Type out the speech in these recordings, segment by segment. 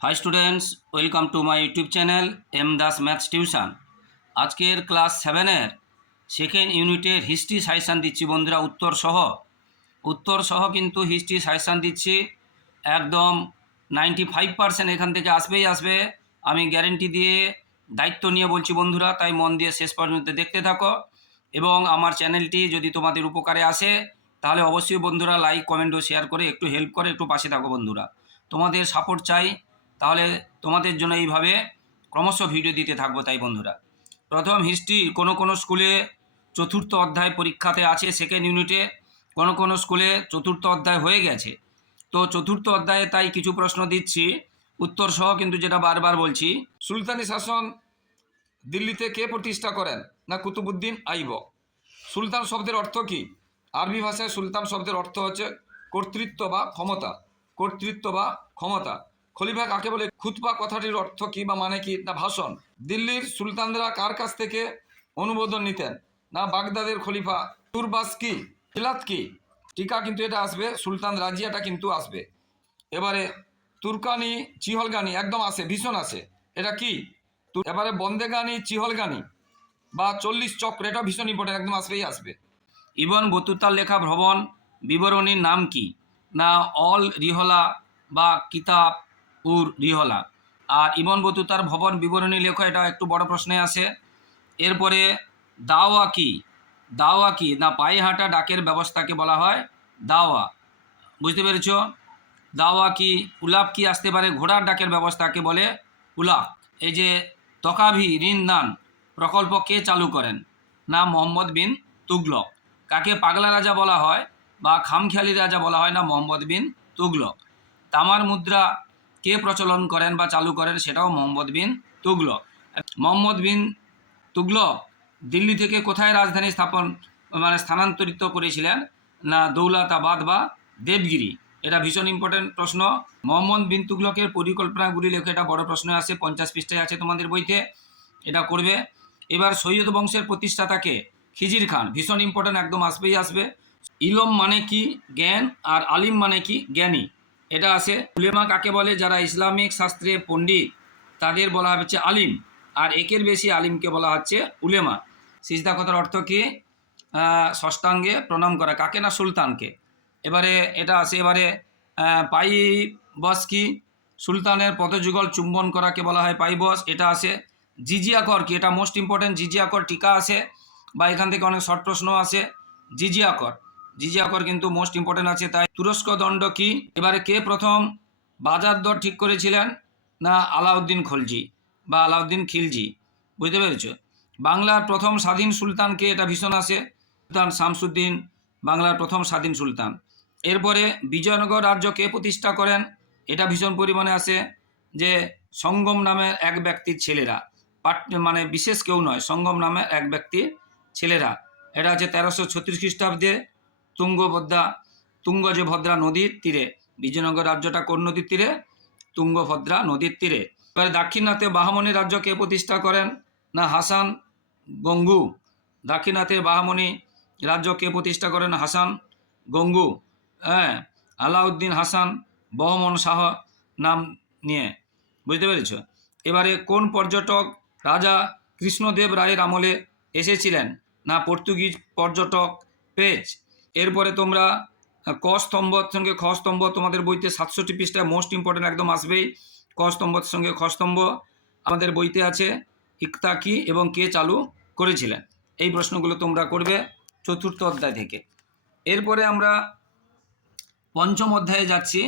Hi students welcome to my YouTube channel M Das maths tuition আজকের class সেভেনের second ইউনিটের history suggestion দিচ্ছি বন্ধুরা, উত্তর সহ। উত্তর সহ কিন্তু হিস্ট্রি সাজেশান দিচ্ছি। একদম নাইনটি ফাইভ পার্সেন্ট এখান থেকে আসবেই আসবে। আমি গ্যারেন্টি দিয়ে দায়িত্ব নিয়ে বলছি বন্ধুরা, তাই মন দিয়ে শেষ পর্যন্ত দেখতে থাকো। এবং আমার চ্যানেলটি যদি তোমাদের উপকারে আসে, তাহলে অবশ্যই বন্ধুরা লাইক কমেন্ট ও শেয়ার করে একটু হেল্প করে একটু পাশে থাকো বন্ধুরা। তোমাদের সাপোর্ট চাই। তাহলে তোমাদের জন্য এইভাবে ক্রমশ ভিডিও দিতে থাকব তাই বন্ধুরা। প্রথম হিস্ট্রি কোনো কোনো স্কুলে চতুর্থ অধ্যায় পরীক্ষাতে আছে সেকেন্ড ইউনিটে কোনো কোনো স্কুলে চতুর্থ অধ্যায় হয়ে গেছে। তো চতুর্থ অধ্যায়ে তাই কিছু প্রশ্ন দিচ্ছি, উত্তর সহ কিন্তু যেটা বারবার বলছি। সুলতানি শাসন দিল্লিতে কে প্রতিষ্ঠা করেন? না কুতুবুদ্দিন আইবক সুলতান শব্দের অর্থ কি? আরবি ভাষায় সুলতান শব্দের অর্থ হচ্ছে কর্তৃত্ব বা ক্ষমতা। কর্তৃত্ব বা ক্ষমতা। খলিফা কাকে বলে? খুতবা কথাটির অর্থ কি বা মানে কি? না, ভাষণ। দিল্লির সুলতানরা কার কাছ থেকে অনুমোদন নিতেন? না, বাগদাদের খলিফা তুরবাস কি? খিলাত কি? টিকা কিন্তু এটা আসবে, সুলতান রাজিয়াটা কিন্তু আসবে। এবারে তুর্কানি, চিহলগানি একদম আসে, ভীষণ আসে। এটা কি? এবারে বন্দেগানি, চিহলগানি বা চল্লিশ চক্র এটা ভীষণ ইম্পর্টেন্ট একদম আসবেই আসবে। ইবন বতুতার লেখা ভ্রমণ বিবরণীর নাম কি? না, অল রিহলা বা কিতাব উর রিহলা। আর ইবন বতুতার ভবন বিবরণী লেখ, এটা একটু বড় প্রশ্নে আসে এরপরে, দাওয়া কি? দাওয়া কি? না, পায়ে হাঁটা ডাকের ব্যবস্থাকে বলা হয় দাওয়া। বুঝতে পেরেছ? দাওয়া কি? উলাপ কি আসতে পারে? ঘোড়ার ডাকের ব্যবস্থাকে বলে উলাপ। এই যে, তকাভি ঋণ দান প্রকল্প কে চালু করেন? না, মোহাম্মদ বিন তুগলক। কাকে পাগলা রাজা বলা হয় বা খামখেয়ালি রাজা বলা হয় না, মোহাম্মদ বিন তুগলক। তামার মুদ্রা কে প্রচলন করেন বা চালু করেন সেটাও মোহাম্মদ বিন তুগলক মোহাম্মদ বিন তুগলক দিল্লি থেকে কোথায় রাজধানী স্থাপন মানে স্থানান্তরিত করেছিলেন? না দৌলতাবাদ বা দেবগিরি? এটা ভীষণ ইম্পর্টেন্ট প্রশ্ন। মোহাম্মদ বিন তুগলকের পরিকল্পনাগুলি লেখে, এটা বড় প্রশ্ন আছে, পঞ্চাশ পৃষ্ঠায় আছে তোমাদের বইতে, এটা করবে। এবার সৈয়দ বংশের প্রতিষ্ঠাতাকে খিজির খান, ভীষণ ইম্পর্টেন্ট একদম আসবেই আসবে। ইলম মানে কি জ্ঞান, আর আলিম মানে কি জ্ঞানী? এটা আছে। উলেমা কাকে বলে? যারা ইসলামিক শাস্ত্রে পণ্ডিত, তাদের বলা হচ্ছে আলিম। আর একের বেশি আলিমকে বলা হচ্ছে উলেমা। সিজদা কথার অর্থ কি? ষষ্ঠাঙ্গে প্রণাম করা। কাকে না সুলতানকে? এবারে এটা আছে, এবারে পাই বস কি? সুলতানের পদযুগল চুম্বন করাকে বলা হয় পাই বস এটা আছে। জিজিয়া কর কি? এটা মোস্ট ইম্পর্টেন্ট জিজিয়া কর। টিকা আছে বা এখান থেকে অনেক শর্ট প্রশ্ন আছে। জিজিয়া কর। জিজিয়া কর কিন্তু মোস্ট ইম্পর্টেন্ট আছে, তাই তুরস্ক দণ্ড কি? এবারে কে প্রথম বাজার দর ঠিক করেছিলেন? না, আলাউদ্দিন খলজি বা আলাউদ্দিন খিলজি, বুঝতে পেরেছ? বাংলার প্রথম স্বাধীন সুলতানকে এটা ভীষণ আসে সুলতান শামসুদ্দিন, বাংলার প্রথম স্বাধীন সুলতান। এরপরে বিজয়নগর রাজ্য কে প্রতিষ্ঠা করেন? এটা ভীষণ পরিমাণে আসে যে সঙ্গম নামের এক ব্যক্তির ছেলেরা, পাট মানে বিশেষ কেউ নয়, সঙ্গম নামের এক ব্যক্তির ছেলেরা। এটা আছে তেরোশো ছত্রিশ খ্রিস্টাব্দে তুঙ্গভদ্রা তুঙ্গ যে ভদ্রা নদীর তীরে, বিজয়নগর রাজ্যটা কোন নদীর তীরে? তুঙ্গভদ্রা নদীর তীরে। এবারে দাক্ষিণাত্যে বাহামণি রাজ্য কে প্রতিষ্ঠা করেন? না, হাসান গঙ্গু। দাক্ষিণাত্যে বাহামণি রাজ্য কে প্রতিষ্ঠা করেন? হাসান গঙ্গু। হ্যাঁ আলাউদ্দিন হাসান, বহমন শাহ নাম নিয়ে। বুঝতে পেরেছ? এবারে কোন পর্যটক রাজা কৃষ্ণদেব রায়ের আমলে এসেছিলেন? না, পর্তুগিজ পর্যটক পেজ। এরপরে তোমরা ক স্তম্ভর সঙ্গে খ স্তম্ভ তোমাদের বইতে সাতষট্টি পৃষ্ঠায় মোস্ট ইম্পর্টেন্ট একদম আসবেই। ক স্তম্ভর সঙ্গে খ স্তম্ভ আমাদের বইতে আছে, ইকতা কি এবং কে চালু করেছিলেন? এই প্রশ্নগুলো তোমরা করবে চতুর্থ অধ্যায় থেকে। এরপরে আমরা পঞ্চম অধ্যায়ে যাচ্ছি।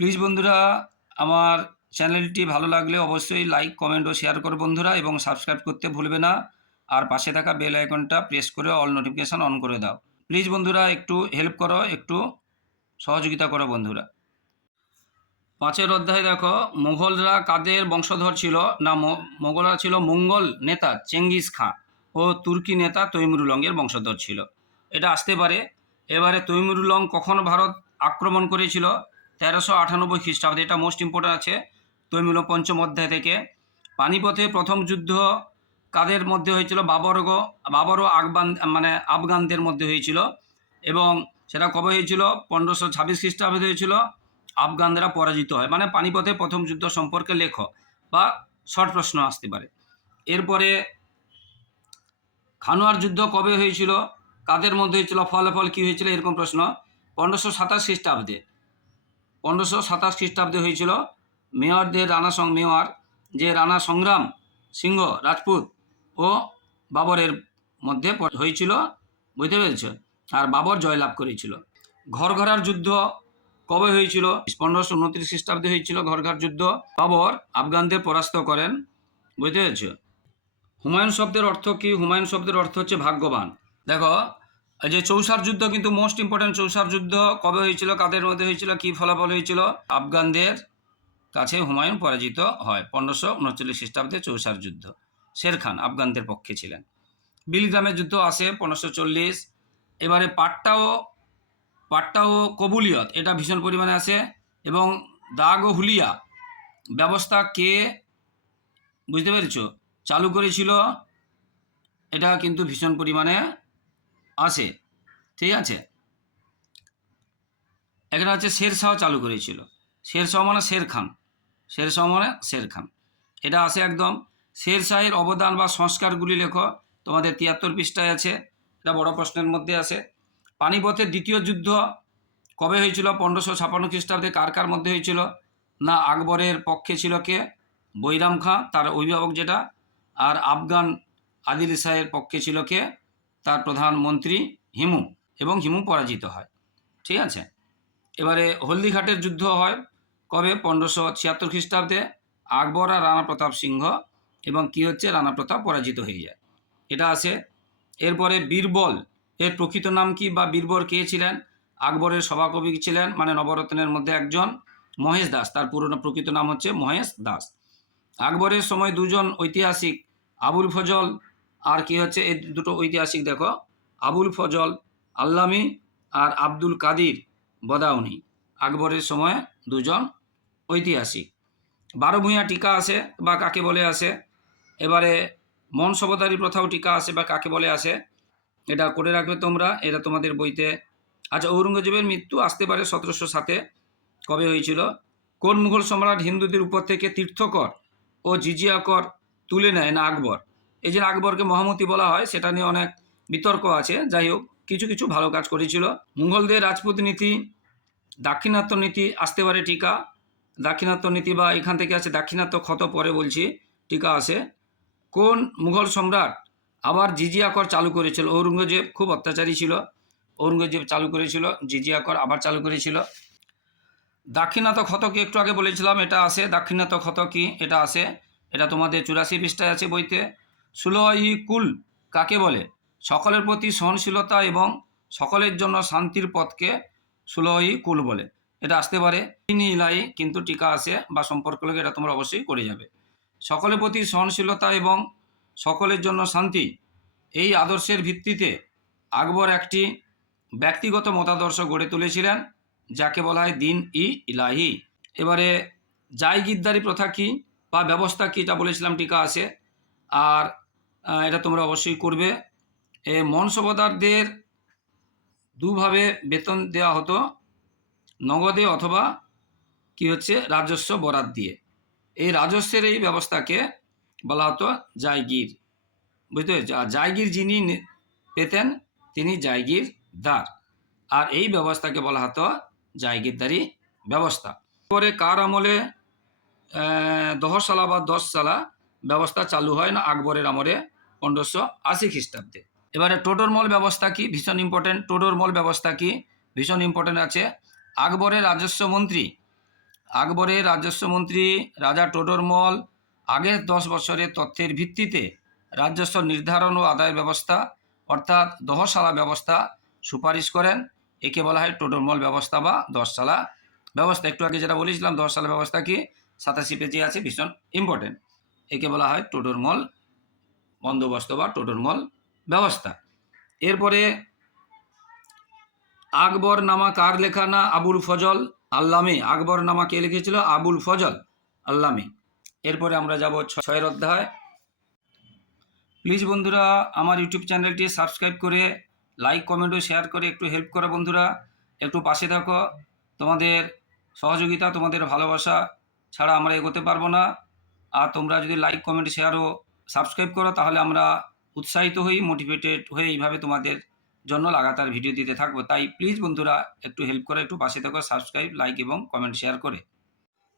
প্লিজ বন্ধুরা, আমার চ্যানেলটি ভালো লাগলে অবশ্যই লাইক কমেন্ট ও শেয়ার করো বন্ধুরা এবং সাবস্ক্রাইব করতে ভুলবে না। আর পাশে থাকা বেল আইকনটা প্রেস করে অল নোটিফিকেশান অন করে দাও। প্লিজ বন্ধুরা, একটু হেল্প করো, একটু সহযোগিতা করো বন্ধুরা। পাঁচের অধ্যায়ে দেখো মোগলরা কাদের বংশধর ছিল? না মোগলরা ছিল মঙ্গল নেতা চেঙ্গিস খাঁ ও তুর্কি নেতা তৈমুরুলঙ্গের বংশধর ছিল। এটা আসতে পারে। এবারে তৈমুরুলং কখন ভারত আক্রমণ করেছিল? তেরোশো আটানব্বই খ্রিস্টাব্দে। এটা মোস্ট ইম্পর্টেন্ট আছে। তৈমুল পঞ্চম অধ্যায় থেকে। পানিপথে প্রথম যুদ্ধ কাদের মধ্যে হয়েছিল? বাবরগ বাবর ও আকবান মানে আফগানদের মধ্যে হয়েছিল। এবং সেটা কবে হয়েছিল? পনেরোশো ছাব্বিশ খ্রিস্টাব্দে হয়েছিল। আফগানরা পরাজিত হয়। মানে পানিপথে প্রথম যুদ্ধ সম্পর্কে লেখো বা শর্ট প্রশ্ন আসতে পারে। এরপরে খানোয়ার যুদ্ধ কবে হয়েছিল? কাদের মধ্যে হয়েছিল? ফলাফল কী হয়েছিল? এরকম প্রশ্ন। পনেরোশো সাতাশ খ্রিস্টাব্দে, পনেরোশো সাতাশ খ্রিস্টাব্দে হয়েছিল মেয়রদের রানা সং, মেয়র যে রানা সংগ্রাম সিংহ রাজপুত ও বাবরের মধ্যে হয়েছিল, বুঝতে পেরেছ? আর বাবর জয়লাভ করেছিল। ঘরঘরার যুদ্ধ কবে হয়েছিল? পনেরোশো উনত্রিশ খ্রিস্টাব্দে হয়েছিল ঘরঘর যুদ্ধ। বাবর আফগানদের পরাস্ত করেন, বুঝতে পেরেছ? হুমায়ুন শব্দের অর্থ কি? হুমায়ুন শব্দের অর্থ হচ্ছে ভাগ্যবান। দেখো যে চৌসার যুদ্ধ কিন্তু মোস্ট ইম্পর্টেন্ট চৌসার যুদ্ধ। কবে হয়েছিল? কাদের মধ্যে হয়েছিল? কি ফলাফল হয়েছিল? আফগানদের কাছে হুমায়ুন পরাজিত হয়, পনেরোশো উনচল্লিশ খ্রিস্টাব্দে চৌসার যুদ্ধ। শের খান আফগানদের পক্ষে ছিলেন। বিলিগ্রামের যুদ্ধ আসে পনেরোশো চল্লিশ। এবারে পাট্টাও পাট্টাও কবুলিয়ত, এটা ভীষণ পরিমাণে আসে। এবং দাগ ও হুলিয়া, ব্যবস্থা কে বুঝতে পেরেছ? চালু করেছিল, এটা কিন্তু ভীষণ পরিমাণে আসে। ঠিক আছে? এখানে হচ্ছে শের শাহ চালু করেছিল। শের শাহ মানে শের খান। শের শাহ মানে শের খান। এটা আসে একদম শের শাহের অবদান বা সংস্কারগুলি লেখো। তোমাদের তিয়াত্তর পৃষ্ঠায় আছে, এটা বড় প্রশ্নের মধ্যে আছে। পানিপথের দ্বিতীয় যুদ্ধ কবে হয়েছিল? পনেরোশো ছাপান্ন খ্রিস্টাব্দে কার কার মধ্যে হয়েছিল? না আকবরের পক্ষে ছিল কে? বৈরাম খাঁ, তার অভিভাবক যেটা। আর আফগান আদিল শাহের পক্ষে ছিল কে? তার প্রধানমন্ত্রী হিমু। এবং হিমু পরাজিত হয়। ঠিক আছে? এবারে হলদিঘাটের যুদ্ধ হয় কবে? পনেরোশো ছিয়াত্তর খ্রিস্টাব্দে। আকবর আর রানা প্রতাপ সিংহ এবং কি হচ্ছে? রানা প্রতাপ পরাজিত হয়ে যায়। এটা আছে। এরপরে বীরবল। এর প্রকৃত নাম কি বা বীরবল কে ছিলেন? আকবরের সভাকবি ছিলেন মানে নবরত্নের মধ্যে একজন মহেশ দাস। তার পুরনো প্রকৃত নাম হচ্ছে মহেশ দাস। আকবরের সময় দুজন ঐতিহাসিক, আবুল ফজল আর কি হচ্ছে? এই দুটো ঐতিহাসিক দেখো। আবুল ফজল আল্লামি আর আব্দুল কাদির বদাউনি। আকবরের সময় দুজন ঐতিহাসিক। বারো ভূঁইয়া টিকা আসে বা কাকে বলে আসে এবারে মন প্রথাও টিকা আসে বা কাকে বলে আসে এটা করে রাখবে তোমরা, এটা তোমাদের বইতে। আচ্ছা ঔরঙ্গজেবের মৃত্যু আসতে পারে সতেরোশো সাতে, কবে হয়েছিল? কোন মুঘল সম্রাট হিন্দুদের উপর থেকে তীর্থকর ও জিজিয়া কর তুলে নেয় না আকবর? এই যে আকবরকে মহামতি বলা হয়, সেটা নিয়ে অনেক বিতর্ক আছে। যাই হোক, কিছু কিছু ভালো কাজ করেছিল। মুঘলদের রাজপুত নীতি দাক্ষিণাত্য নীতি আসতে পারে টিকা। দাক্ষিণাত্য নীতি বা এখান থেকে আছে দাক্ষিণাত্য ক্ষত পরে বলছি, টিকা আছে। কোন মুঘল সম্রাট আবার জিজিয়া কর চালু করেছিল? ঔরঙ্গজেব খুব অত্যাচারী ছিল। ঔরঙ্গজেব চালু করেছিল জিজিয়া কর আবার চালু করেছিল। দাক্ষিণাত ক্ষত কি একটু আগে বলেছিলাম, এটা আছে। দাক্ষিণাত ক্ষত কি এটা আছে। এটা তোমাদের চুরাশি পৃষ্ঠায় আছে বইতে। সুলই কুল কাকে বলে? সকলের প্রতি সহনশীলতা এবং সকলের জন্য শান্তির পথকে সুলই কুল বলে। এটা আসতে পারে। ইলাই, কিন্তু টিকা আছে বা সম্পর্ক লোক এটা তোমরা অবশ্যই করে যাবে। সকলের প্রতি সহনশীলতা এবং সকলের জন্য শান্তি। এই আদর্শের ভিত্তিতে আকবর একটি ব্যক্তিগত মতাদর্শ গড়ে তুলেছিলেন, যাকে বলা হয় দিন ই ইলাহি। এবারে জায়গিরদারি প্রথা কী বা ব্যবস্থা কী, এটা বলেছিলাম, টিকা আছে। আর এটা তোমরা অবশ্যই করবে। এ মনসবদারদের দুভাবে বেতন দেওয়া হতো, নগদে অথবা কি হচ্ছে, রাজস্ব বরাদ দিয়ে। এই রাজস্বের এই ব্যবস্থাকে বলা হতো জায়গির। বুঝতে পেরেছ? আর জায়গির যিনি পেতেন, তিনি জায়গির দার আর এই ব্যবস্থাকে বলা হতো জায়গিরদারি ব্যবস্থা। পরে কার আমলে দশ সালা বা দশ সালা ব্যবস্থা চালু হয় না আকবরের আমলে পনেরোশো আশি খ্রিস্টাব্দে। এবারে টোডরমল ব্যবস্থা কি? ভীষণ ইম্পর্টেন্ট টোডরমল ব্যবস্থা কি? ভীষণ ইম্পর্টেন্ট আছে। আকবরের রাজস্ব মন্ত্রী আকবরের রাজস্ব মন্ত্রী রাজা টোডরমল আগের দশ বছরের তথ্যের ভিত্তিতে রাজস্ব নির্ধারণ ও আদায় ব্যবস্থা, অর্থাৎ দহশালা ব্যবস্থা সুপারিশ করেন। একে বলা হয় টোডরমল ব্যবস্থা বা দশশালা ব্যবস্থা। একটু আগে যেটা বলেছিলাম দশশালা ব্যবস্থা কি? সাতাশি পেজে আছে, ভীষণ ইম্পর্টেন্ট একে বলা হয় টোডরমল বন্দোবস্ত বা টোডরমল ব্যবস্থা। এরপরে আকবর নামা কার লেখা না আবুল ফজল? আল্লামে আকবর নামা কে লিখেছিল? আবুল ফজল আল্লামে। এরপরে আমরা যাব ছয়ের অধ্যায়। প্লিজ বন্ধুরা, আমার ইউটিউব চ্যানেলটি সাবস্ক্রাইব করে লাইক কমেন্ট ও শেয়ার করে একটু হেল্প করো বন্ধুরা। একটু পাশে থাকো। তোমাদের সহযোগিতা, তোমাদের ভালোবাসা ছাড়া আমরা এগোতে পারব না। আর তোমরা যদি লাইক কমেন্ট শেয়ার ও সাবস্ক্রাইব করো, তাহলে আমরা উৎসাহিত হই মোটিভেটেড হয়ে এইভাবে তোমাদের জন্য লাগাতার ভিডিও দিতে থাকব। তাই প্লিজ বন্ধুরা, একটু হেল্প করে, একটু পাশে থাকো সাবস্ক্রাইব লাইক এবং কমেন্ট শেয়ার করে।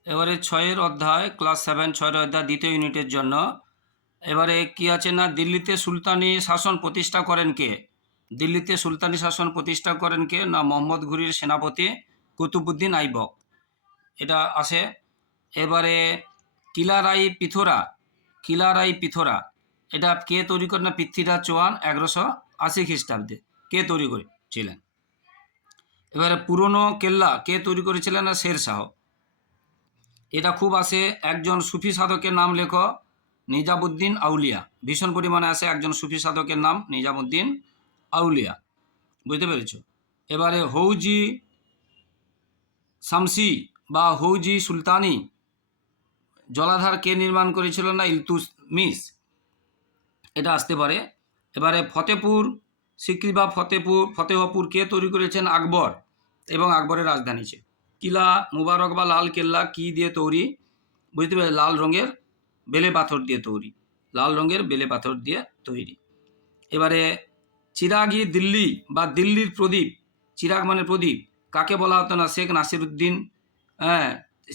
এবারে ছয়ের অধ্যায় ক্লাস সেভেন ছয়ের অধ্যায়, দ্বিতীয় ইউনিটের জন্য। এবারে কি আছে না, দিল্লিতে সুলতানি শাসন প্রতিষ্ঠা করেন কে? দিল্লিতে সুলতানি শাসন প্রতিষ্ঠা করেন কে? না, মোহাম্মদ ঘুরির সেনাপতি কুতুবুদ্দিন আইবক। এটা আসে। এবারে কিলারাই পিথোরা কিলারাই পিথোরা, এটা কে তৈরি করেন না, পৃথ্বীরাজ চৌহান, এগারোশো আশি খ্রিস্টাব্দে। কে তৈরি করেছিলেন? এবারে পুরনো কেল্লা কে তৈরি করেছিলেন না? শের শাহ। এটা খুব আসে একজন সুফি সাধকের নাম লেখ নিজামুদ্দিন আউলিয়া। ভীষণ পরিমাণে আসে একজন সুফি সাধকের নাম নিজামুদ্দিন আউলিয়া। বুঝতে পেরেছ? এবারে হৌজি শামসি বা হৌজি সুলতানি জলাধার কে নির্মাণ করেছিল না? ইলতুস মিস এটা আসতে পারে। এবারে ফতেপুর সিকরি বা ফতেপুর ফতেহপুর কে তৈরি করেছেন আকবর এবং আকবরের রাজধানী ছিল কিলা, মুবারক বা লাল কেল্লা কি দিয়ে তৈরি? বুঝতে পারে লাল রঙের বেলে পাথর দিয়ে তৈরি। লাল রঙের বেলে পাথর দিয়ে তৈরি। এবারে চিরাগি দিল্লি বা দিল্লির প্রদীপ, চিরাগ মানে প্রদীপ, কাকে বলা হতো না? শেখ নাসিরুদ্দিন হ্যাঁ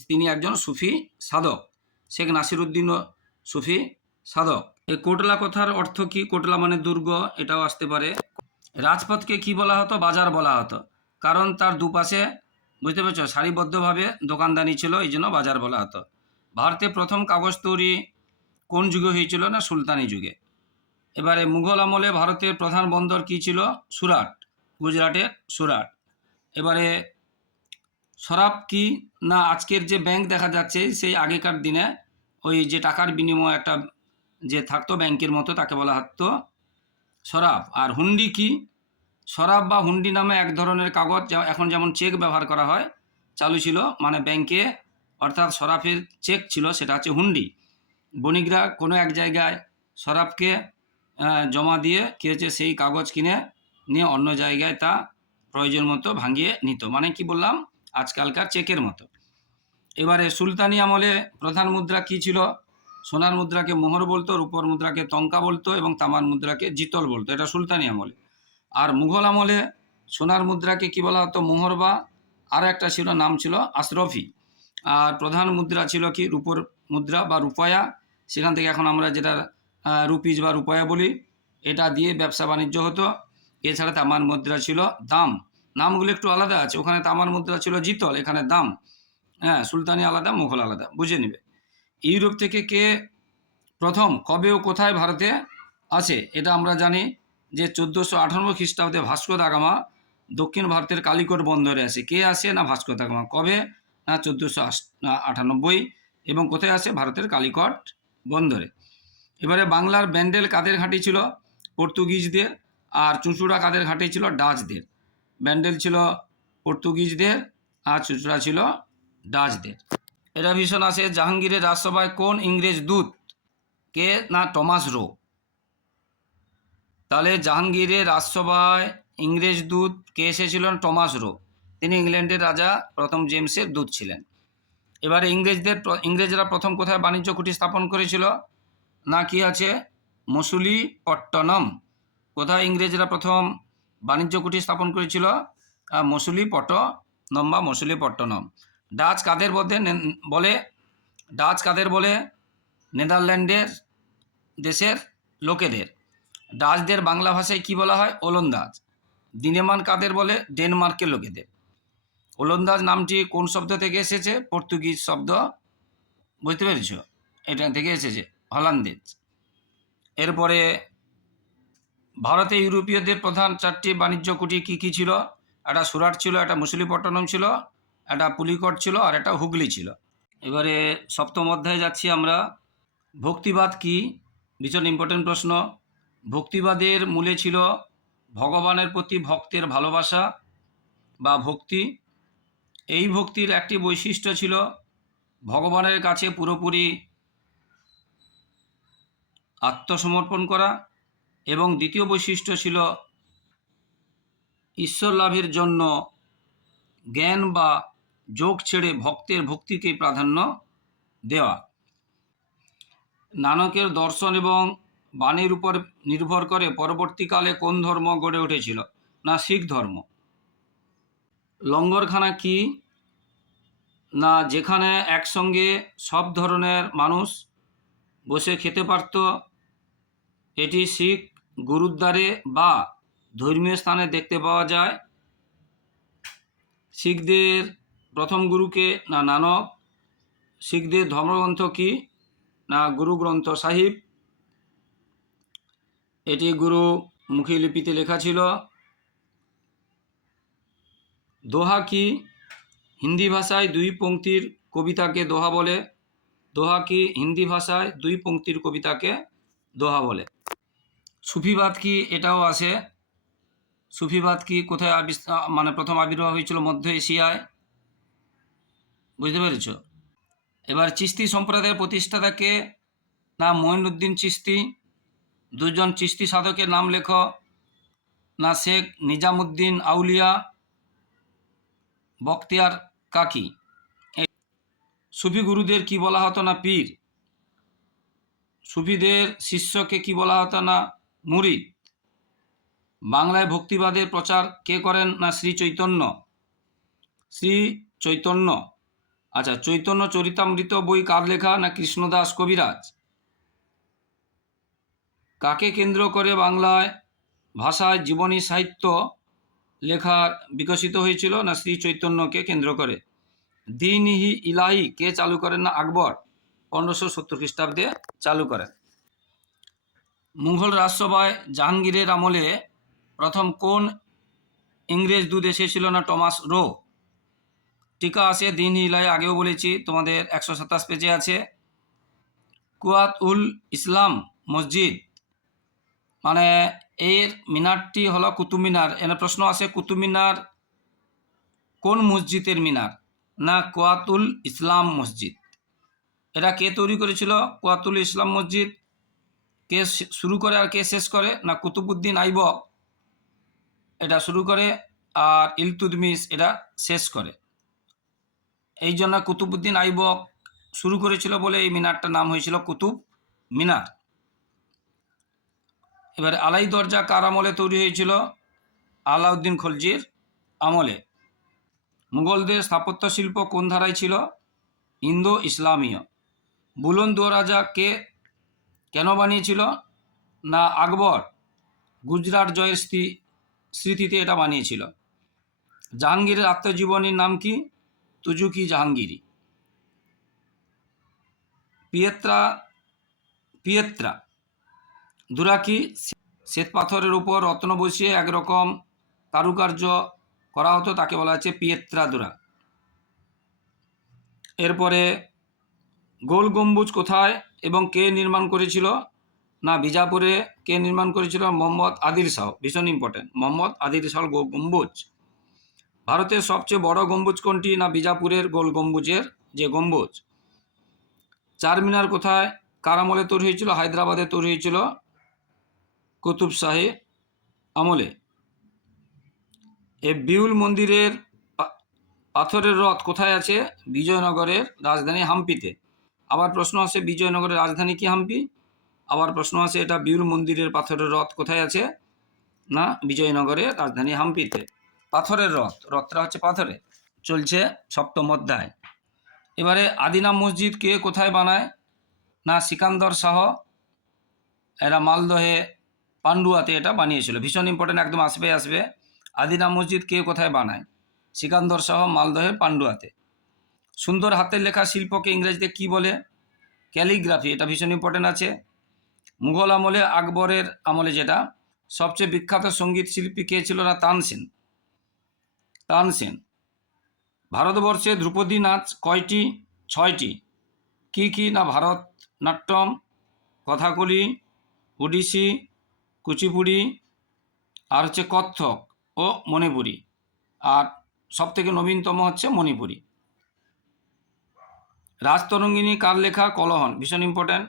তিনি একজন সুফি সাধক। শেখ নাসিরুদ্দিনও সুফি সাধক। এই কোটলা কথার অর্থ কি? কোটলা মানে দুর্গ, এটাও আসতে পারে। রাজপথকে কি বলা হতো? বাজার বলা হতো। কারণ তার দুপাশে, বুঝতে পেরেছ? সারিবদ্ধভাবে দোকানদানি ছিল, এই জন্য বাজার বলা হতো। ভারতে প্রথম কাগজ তৈরি কোন যুগে হয়েছিল না সুলতানি যুগে? এবারে মুঘল আমলে ভারতের প্রধান বন্দর কি ছিল? সুরাট, গুজরাটের সুরাট। এবারে সরাব কি না আজকের যে ব্যাংক দেখা যাচ্ছে, সেই আগেকার দিনে ওই যে টাকার বিনিময় একটা যে থাকতো, ব্যাংকের মতো তাকে বলা হতো সরাব আর হুন্ডি কি? সরাব বা হুন্ডি নামে এক ধরনের কাগজ যা- এখন যেমন চেক ব্যবহার করা হয়, চালু ছিল মানে ব্যাংকে অর্থাৎ সরাফের চেক ছিল, সেটা হচ্ছে হুন্ডি। বণিকরা কোনো এক জায়গায় সরাফকে জমা দিয়ে কী হচ্ছে সেই কাগজ কিনে, নিয়ে অন্য জায়গায় তা প্রয়োজন মতো ভাঙিয়ে নিত। মানে কি বললাম? আজকালকার চেকের মতো। এবারে সুলতানি আমলে প্রধান মুদ্রা কি ছিল? সোনার মুদ্রাকে মোহর বলতো, রূপর মুদ্রাকে তঙ্কা বলতো এবং তামার মুদ্রাকে জিতল বলতো। এটা সুলতানি আমলে। আর মুঘল আমলে সোনার মুদ্রাকে কি বলা হতো? মোহর বা আরও একটা ছিল, নাম ছিল আশরফি। আর প্রধান মুদ্রা ছিল কি? রূপর মুদ্রা বা রূপয়া। সেখান থেকে এখন আমরা যেটা রুপিজ বা রূপয়া বলি, এটা দিয়ে ব্যবসা বাণিজ্য হতো। এছাড়া তামার মুদ্রা ছিল দাম। নামগুলো একটু আলাদা আছে। ওখানে তামার মুদ্রা ছিল জিতল, এখানে দাম। হ্যাঁ সুলতানি আলাদা, মুঘল আলাদা। বুঝে নেবে। ইউরোপ থেকে কে প্রথম, কবে ও কোথায় ভারতে আছে, এটা আমরা জানি যে চোদ্দোশো আটান্ন খ্রিস্টাব্দে ভাস্কো দাগামা দক্ষিণ ভারতের কালিকট বন্দরে আসে কে আসে না ভাস্কো দাগামা কবে না চোদ্দোশো আটানব্বই এবং কোথায় আসে ভারতের কালিকট বন্দরে। এবারে বাংলার ব্যান্ডেল কাদের ঘাঁটি ছিল? পর্তুগিজদের। আর চুঁচুড়া কাদের ঘাঁটি ছিল? ডাচদের। ব্যান্ডেল ছিল পর্তুগিজদের। আর চুঁচুড়া ছিল ডাচদের। এটা ভীষণ আসে জাহাঙ্গীরের রাজসভায় কোন ইংরেজ দূত? কে? না, টমাস রো। তাহলে জাহাঙ্গীরের রাজসভায় ইংরেজ দূত কে এসেছিলেন? Thomas Roe. তিনি ইংল্যান্ডের রাজা, প্রথম জেমসের দূত ছিলেন। এবারে ইংরেজদের ইংরেজরা প্রথম কোথায় বাণিজ্য কুঠি স্থাপন করেছিল? না, কি আছে? মসুলি পট্টনম কোথায় ইংরেজরা প্রথম বাণিজ্য কুঠি স্থাপন করেছিল? মসুলি পট্টনম বা মসুলি পট্টনম ডাচ কাদের বলতে বলে? ডাচ কাদের বলে? নেদারল্যান্ডের দেশের লোকেদের। ডাচদের বাংলা ভাষায় কি বলা হয়? ওলন্দাজ। দিনেমান কাদের বলে? ডেনমার্কের লোকেদের। ওলন্দাজ নামটি কোন শব্দ থেকে এসেছে? পর্তুগিজ শব্দ। বুঝতে পেরেছ? এটা থেকে এসেছে। হলান্দেজ। এরপরে ভারতে ইউরোপীয়দের প্রধান চারটি বাণিজ্য কুটি কী কী ছিল? একটা সুরাট ছিল, একটা মুসলিপট্টনম ছিল। একটা পুলিকট ছিল আর একটা হুগলি ছিল। এবারে সপ্তম অধ্যায়ে যাচ্ছি আমরা। ভক্তিবাদ কি? ভীষণ ইম্পর্টেন্ট প্রশ্ন। ভক্তিবাদের মূলে ছিল ভগবানের প্রতি ভক্তের ভালোবাসা বা ভক্তি। এই ভক্তির একটি বৈশিষ্ট্য ছিল ভগবানের কাছে পুরোপুরি আত্মসমর্পণ করা এবং দ্বিতীয় বৈশিষ্ট্য ছিল ঈশ্বর লাভের জন্য জ্ঞান বা যোগ ছেড়ে ভক্তের ভক্তিকে প্রাধান্য দেওয়া। নানকের দর্শন এবং বাণীর উপর নির্ভর করে পরবর্তীকালে কোন ধর্ম গড়ে উঠেছিল? না, শিখ ধর্ম। লঙ্গরখানা কি? না, যেখানে একসঙ্গে সব ধরনের মানুষ বসে খেতে পারত, এটি শিখ গুরুদ্বারে বা ধর্মীয় স্থানে দেখতে পাওয়া যায়। শিখদের প্রথম গুরুকে না নানক, শিখদের ধর্মগ্রন্থ কি? না গুরু গ্রন্থ সাহিব? এটি গুরু মুখী লিপিতে লেখা ছিল। দোহা কি? হিন্দি ভাষায় দুই পংক্তির কবিতাকে দোহা বলে। দোহা কি হিন্দি ভাষায় দুই পংক্তির কবিতাকে দোহা বলে। সুফিবাদ কি? এটাও আছে। সুফিবাদ কি? কোথায় আবিষ্কার মানে প্রথম আবির্ভাব হয়েছিল মধ্য এশিয়ায়। বুঝতে পেরেছ? এবার চিস্তি সম্প্রদায়ের প্রতিষ্ঠাতাকে না মঈনুদ্দিন চিস্তি, দুজন চিস্তি সাধকের নাম লেখ, না শেখ নিজামুদ্দিন আউলিয়া, বখতিয়ার কাকি। সুফি গুরুদের কি বলা হতো না পীর? সুফিদের শিষ্যকে কি বলা হতো না মুরিদ? বাংলায় ভক্তিবাদের প্রচার কে করেন না শ্রী চৈতন্য? শ্রী চৈতন্য আচ্ছা চৈতন্য চরিতামৃত বই কার লেখা না কৃষ্ণদাস কবিরাজ? কাকে কেন্দ্র করে বাংলায় ভাষায় জীবনী সাহিত্য লেখা বিকশিত হয়েছিল না শ্রী চৈতন্যকে কেন্দ্র করে? দিনহি ইলাহি, কে চালু করেন না আকবর? পনেরোশো সত্তর খ্রিস্টাব্দে চালু করেন। মুঘল রাজসভায় জাহাঙ্গীরের আমলে প্রথম কোন ইংরেজ দূত এসেছিল না টমাস রো? টিকা আছে দিন ইলাই আগেও বলেছি, তোমাদের একশো সাতাশ পেজে আছে। কুয়াত উল ইসলাম মসজিদ মানে এর মিনারটি হলো কুতুব মিনার। এনে প্রশ্ন আছে কুতুব মিনার কোন মসজিদের মিনার? না কোয়াতুল ইসলাম মসজিদ। এটা কে তৈরি করেছিল? কোয়াতুল ইসলাম মসজিদ। কে শুরু করে আর কে শেষ করে? না কুতুবুদ্দিন আইবক। এটা শুরু করে আর ইলতুদমিস, এটা শেষ করে। এই জন্য কুতুবুদ্দিন আইবক শুরু করেছিল বলে এই মিনারটার নাম হয়েছিল কুতুব মিনার। এবারে আলাই দরজা কার আমলে তৈরি হয়েছিল? আলাউদ্দিন খলজির আমলে। মুঘলদের স্থাপত্য শিল্প কোন ধারায় ছিল? ইন্দো ইসলামীয় বুলন দোরাজা কে কেন বানিয়েছিল? না আকবর? গুজরাট জয়ের স্মৃ- স্মৃতিতে এটা বানিয়েছিল। জাহাঙ্গীরের আত্মজীবনীর নাম কি? তুজুকি জাহাঙ্গীরি। পিয়েত্রা পিয়েত্রা। দুরাকি শ্বেত পাথরের উপর রত্ন বসিয়ে একরকম কারুকার্য করা হতো তাকে বলা হচ্ছে পিয়েত্রা দুরা। এরপরে গোল গম্বুজ কোথায় এবং কে নির্মাণ করেছিল? না, বিজাপুরে কে নির্মাণ করেছিল? মোহাম্মদ আদিল শাহ, ভীষণ ইম্পর্টেন্ট মোহাম্মদ আদিল শাহ গম্বুজ। ভারতের সবচেয়ে বড় গম্বুজ কোনটি? না, বিজাপুরের গোল গম্বুজের যে গম্বুজ। চারমিনার কোথায়? কার আমলে তৈরি হয়েছিল, হায়দ্রাবাদে তৈরি হয়েছিল। কুতুব শাহী আমলে। এ বিউল মন্দিরের পাথরের রথ কোথায় আছে? বিজয়নগরের রাজধানী হাম্পিতে। আবার প্রশ্ন আছে, বিজয়নগরের রাজধানী কি হাম্পি? আবার প্রশ্ন আছে, এটা বিউল মন্দিরের পাথরের রথ কোথায় আছে? না, বিজয়নগরের রাজধানী হাম্পিতে। পাথরের রথ, রথটা হচ্ছে পাথরে, চলছে সপ্তম অধ্যায়। এবারে আদিনা মসজিদ কে কোথায় বানায়? না, সিকান্দর শাহ, এরা মালদহে পান্ডুয়াতে এটা বানিয়েছিল। ভীষণ ইম্পর্টেন্ট একদম আসবে আসবে। আদিনা মসজিদ কে কোথায় বানায়? সিকান্দর শাহ মালদহের পান্ডুয়াতে। সুন্দর হাতের লেখা শিল্পকে ইংরেজিতে কি বলে? ক্যালিগ্রাফি, এটা ভীষণ ইম্পর্টেন্ট আছে। মুঘল আমলে আকবরের আমলে যেটা সবচেয়ে বিখ্যাত সংগীত শিল্পী কে ছিল না? তানসেন। তানসেন। ভারতবর্ষে ধ্রুপদী নাচ কয়টি, ছয়টি? কি কি না ভারতনাট্যম? কথাকলি ওডিসি কুচিপুড়ি, আর হচ্ছে কত্থক ও মণিপুরি। আর সব থেকে নবীনতম হচ্ছে মণিপুরি। রাজতরঙ্গিনী কার লেখা কলহন? ভীষণ ইম্পর্ট্যান্ট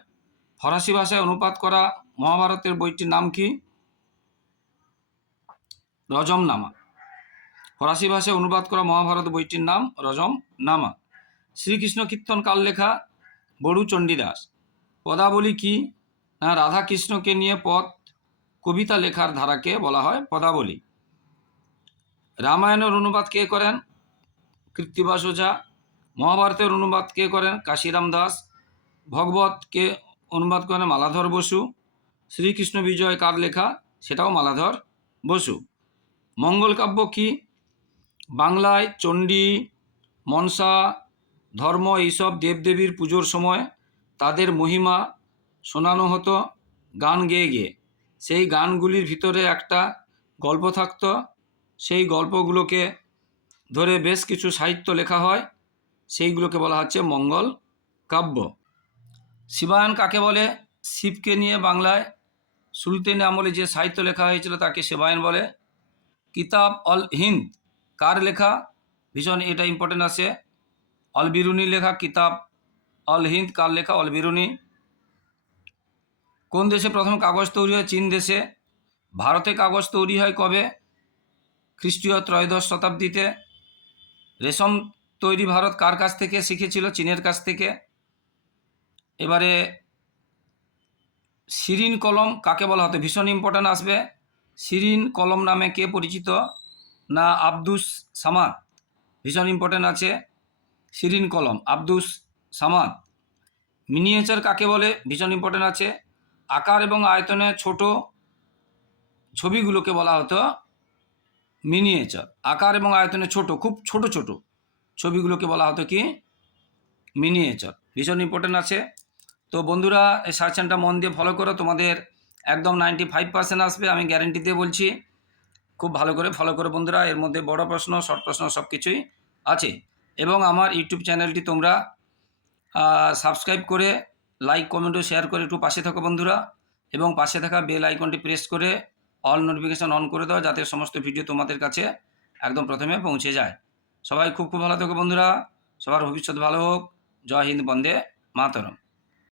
ফরাসি ভাষায় অনুবাদ করা মহাভারতের বইটির নাম কি? রজমনামা। ফরাসি ভাষায় অনুবাদ করা মহাভারত বইটির নাম রজম নামা। শ্রীকৃষ্ণ কীর্তন কাল লেখা বড়ু চণ্ডীদাস। পদাবলী কি? না, রাধাকৃষ্ণকে নিয়ে পথ কবিতা লেখার ধারাকে বলা হয় পদাবলী। রামায়ণের অনুবাদ কে করেন? কৃত্তিবাস ওঝা মহাভারতের অনুবাদ কে করেন? কাশিরাম দাস। ভগবতকে অনুবাদ করেন? মালাধর বসু। শ্রীকৃষ্ণ বিজয় কার লেখা? সেটাও মালাধর বসু। মঙ্গল কাব্য কি? বাংলায় চণ্ডী, মনসা, ধর্ম এইসব দেবদেবীর পুজোর সময় তাদের মহিমা শোনানো হতো, গান গেয়ে গেয়ে। সেই গানগুলির ভিতরে একটা গল্প থাকতো। সেই গল্পগুলোকে ধরে বেশ কিছু সাহিত্য লেখা হয়। সেইগুলোকে বলা হচ্ছে মঙ্গল কাব্য। শিবায়ন কাকে বলে? শিবকে নিয়ে বাংলায় সুলতানি আমলে যে সাহিত্য লেখা হয়েছিল তাকে শিবায়ন বলে। কিতাব অল হিন্দ কার লেখা? ভীষণ এটা ইম্পর্টেন্ট আছে। অল বিরুনি লেখা, কিতাব। অল হিন্দ, কার লেখা? অল বিরুনি কোন দেশে প্রথম কাগজ তৈরি হয়? চীন দেশে। ভারতে কাগজ তৈরি হয় কবে? খ্রিস্টীয় ত্রয়োদশ শতাব্দীতে। রেশম তৈরি ভারত কার কাছ থেকে শিখেছিল? চীনের কাছ থেকে। এবারে সিরিন কলম কাকে বলা হতো? ভীষণ ইম্পর্ট্যান্ট আসবে। সিরিন কলম নামে কে পরিচিত? না আব্দুস সামাদ। ভীষণ ইম্পর্ট্যান্ট আছে। সিরিন কলম, আব্দুস সামাদ। মিনিয়েচার কাকে বলে? ভীষণ ইম্পর্ট্যান্ট আছে। আকার এবং আয়তনে ছোট ছবিগুলোকে বলা হতো মিনিয়েচার আকার এবং আয়তনে ছোট, খুব ছোট ছোট ছবিগুলোকে বলা হতো কি? মিনিয়েচার ভীষণ ইম্পর্টেন্ট আছে। তো বন্ধুরা, এই সার্চেনটা মন দিয়ে ফলো করো। তোমাদের একদম নাইনটি ফাইভ পার্সেন্ট আসবে, আমি গ্যারেন্টি দিয়ে বলছি। খুব ভালো করে ফলো করো বন্ধুরা। এর মধ্যে বড় প্রশ্ন শর্ট প্রশ্ন সব কিছুই আছে। এবং আমার ইউটিউব চ্যানেলটি তোমরা সাবস্ক্রাইব করে লাইক কমেন্ট ও শেয়ার করে একটু পাশে থাকো বন্ধুরা। এবং পাশে থাকা বেল আইকনটি প্রেস করে অল নোটিফিকেশান অন করে দাও, যাতে সমস্ত ভিডিও তোমাদের কাছে একদম প্রথমে পৌঁছে যায়। সবাই খুব খুব ভালো থাকো বন্ধুরা। সবার ভবিষ্যৎ ভালো হোক। জয় হিন্দ, বন্দে মাতরম।